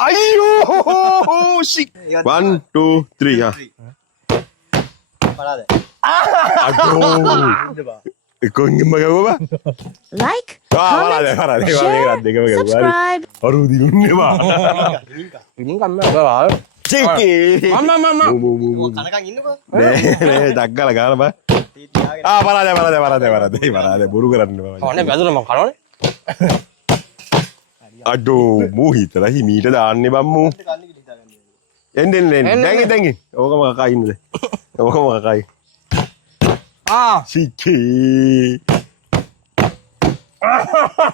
අයියෝ ෂික් 1 2 3 හා පරාද අඩෝ කොංගෙම ගවවා Like, පරාද comment, පරාද share, subscribe. අරු දිනුන්නවා ඉතින් කන්න බා චිකි මම කනකන් ඉන්නකෝ නේ ඩග්ගල ගාන බා පරාද බොරු කරන්න බා ඕනේ වැදුන මම කනවනේ අඩෝ මූ හිතලා හිමීට දාන්නේ බම්මු එන්න දැන් ඕකම කකා ඉන්නද ඕකම කකයි සිකේ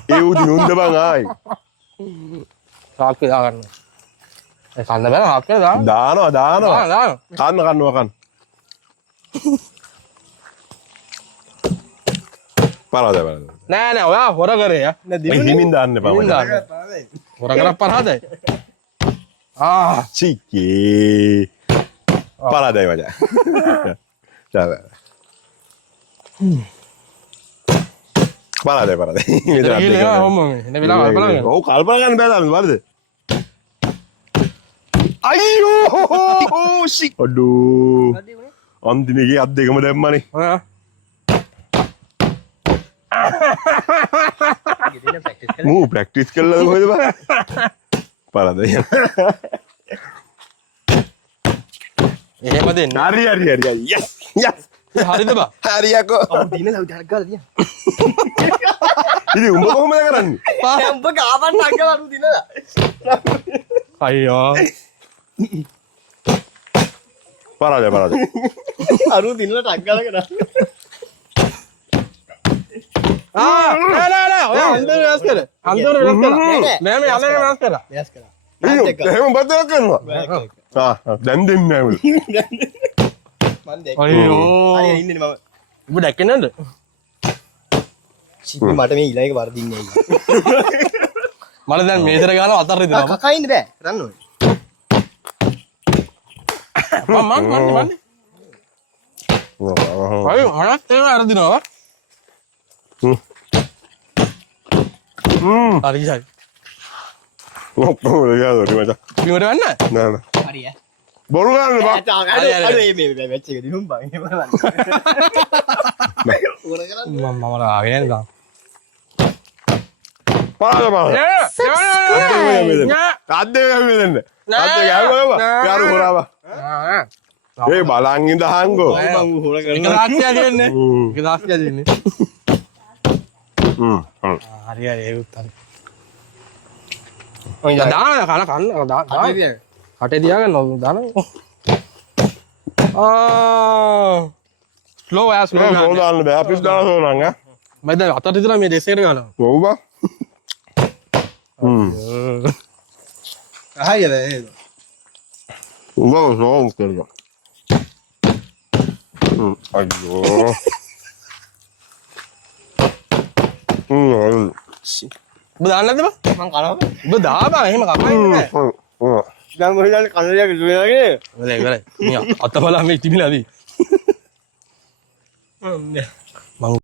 ඒ උදිනුන්ද බං ආයි සාක්කේ දාගන්න ඒ කන්න බෑ සාක්කේ දාන්න දානවා කන්න පරාද නෑ ඔයා හොර කරේ හිමින් දාන්න බං හොර කරා පරාදයි සිකේ පරාදයි මචං පරාදයි ඔව් කල්පනා ගන්න බෑ තාම වරද අයියෝ ෂික් අඩෝ අන්තිමේගේ අත් දෙකම දැම්මනේ මූ ප්‍රැක්ටිස් කළාද කොහෙද බං පරාදයි එහෙම දෙන්න හරි යස් හරිද බා හරියකෝ දින ලව් ඩක් ගාලා තියන්න ඉතින් උඹ කොහොමද කරන්නේ දැන් උඹ ගාවන් ඩක් ගාලා අරු දිනලා අයියෝ පරාද අරු දිනලා ඩක් ගාලා කරා නෑ ඔයා අන්තිම වෙනස් කර නෑ මේ අනේ වෙනස් කරා වෙනස් කරා එහෙම බද්දක් කරනවා දැන් දෙන්නේ නැහැ උඹ මන් දැක්ක අයියෝ අය ඉන්නේ මම උඹ දැක්කේ නැද්ද සිපි මට මේ ඊළඟ වරදින්නේ ඇයි මල දැන් මේසර ගාලා අතර ඉදලා කකා ඉන්න බෑ රන්න ඕනේ මම අය අනත් ඒ අරදිනවා හරි හරි ඔක්කොම යාළුවෝ මචං බිමට වෙන්න නෑ හරි ඈ බොරු ගන්න බා අර මේ මැච් එක දිනුම් බං එහෙම බලන්න ඕන කරන්නේ මම ආගෙන නේද පරාද අද්දේ ගමෙන්න අද්දේ ගාවා යාරු හොරාවා ඒ බලන් ඉඳහන්කෝ මම හොර එක දාස්තිය දෙන්නේ එක දාස්තිය දෙන්නේ හරි ඒ උත්තර ඔය දාන කන්න කටේ තියාගන්න දාන ස්ලෝ ඇස් නෝ දාන්න බෑ අපිස් දාන සෝනං ඈ මම දැන් අතට විතර මේ දෙසේට ගන්නවා ඔව් බා හරියද ඒක උඹ සෝම් කරලා අයියෝ ඔබ දාන්න නැද්ද බං මං කනවා ඔබ දාපන් එහෙම කපන්නේ දැන් මොකද කනරියක් ඉතුරුනාගේ නෑ ඉවරයි අත බලන්න මේ තිබිලාදී